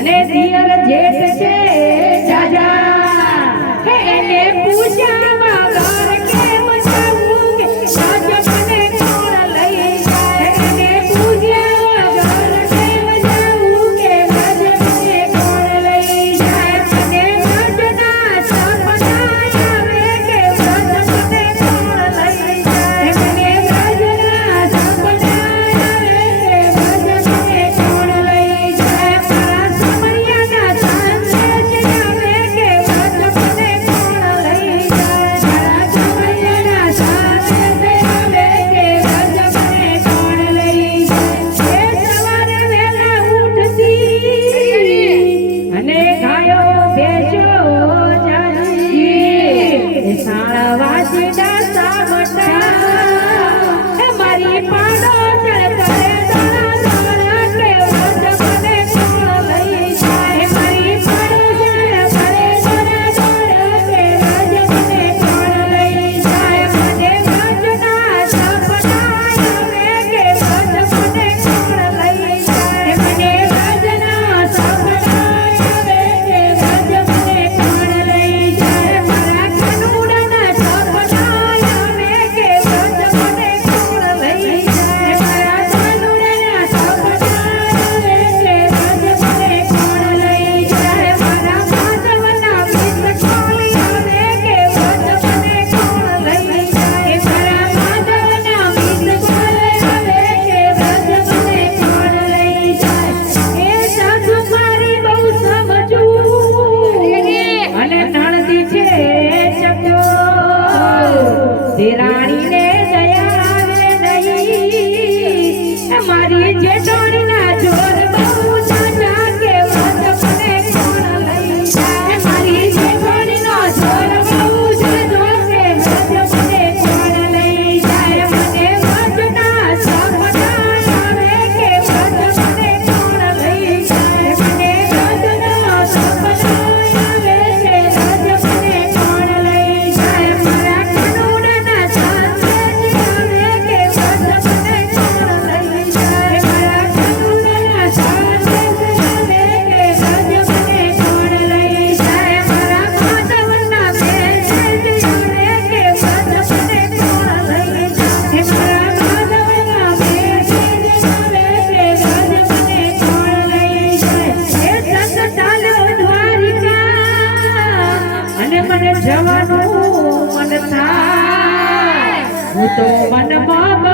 અને દિયર જેઠ છે જાજા હે એને પૂછ્યા મગર કેમ જાવું કે રાજપને કોણ લઈ જાય એને પૂછ્યા મગર કેમ જાવું કે રાજપને કોણ લઈ જાય અને રાજના સપના આવે કે રાજપને કોણ લઈ જાય અને રાજના સપના આવે કે રાજપને કોણ લઈ જાય સમરિયાના સંદેશ આવે કે રાજપને કોણ લઈ જાય સમરિયાના સંદેશ આવે કે રાજપને કોણ લઈ જાય એ સવારે વહેલા ઉઠતી અને ગાયો ભેંસો ચારી સાળા વાજડા સામટા એ મારી પાડો ચડતા કે રાજપને કોણ લઈ જાય મારી પાડો ચડતા કે રાજપને કોણ લઈ જાય મને રાજના સપના આવે કે રાજપને કોણ લઈ જાય મને રાજના સપના આવે કે રાજપને કોણ લઈ જાય મારા કનુડાના સપના આવે કે રાજપને કોણ લઈ જાય મારા કનુડાના સપના આવે કે રાજપને કોણ લઈ જાય મારા માધવના ગીત કોળી આવે કે રાજપને કોણ લઈ જાય મારા માધવના ગીત કોળી આવે કે રાજપને કોણ લઈ જાય એ સાધુ મારી બહુ સમજું અને નણદી છે ચકો તે રાણીને દયા આવે નહીં મારી જેઠાણીના જોર બહુ સાચા કે રાજપને કોણ લઈ જાય મારી જેઠાણીનો જોર બહુ સાચો કે રાજપને કોણ લઈ જાય મને રાજના સપના આવે કે રાજપને કોણ લઈ જાય મને રાજના સપના આવે કે રાજપને કોણ લઈ જાય મારા કનુડાના સંદેશ આવે કે રાજપને કોણ લઈ જાય મારા કનુડાના સંદેશ આવે કે રાજપને કોણ લઈ જાય મારા માધવના મેસેજ આવે કે રાજપને કોણ લઈ જાય મારા માધવના મેસેજ આવે કે રાજપને કોણ લઈ જાય એ સંત ચાલો દ્વારિકા અને મને જવાનું મન થાય હું તો મનમાં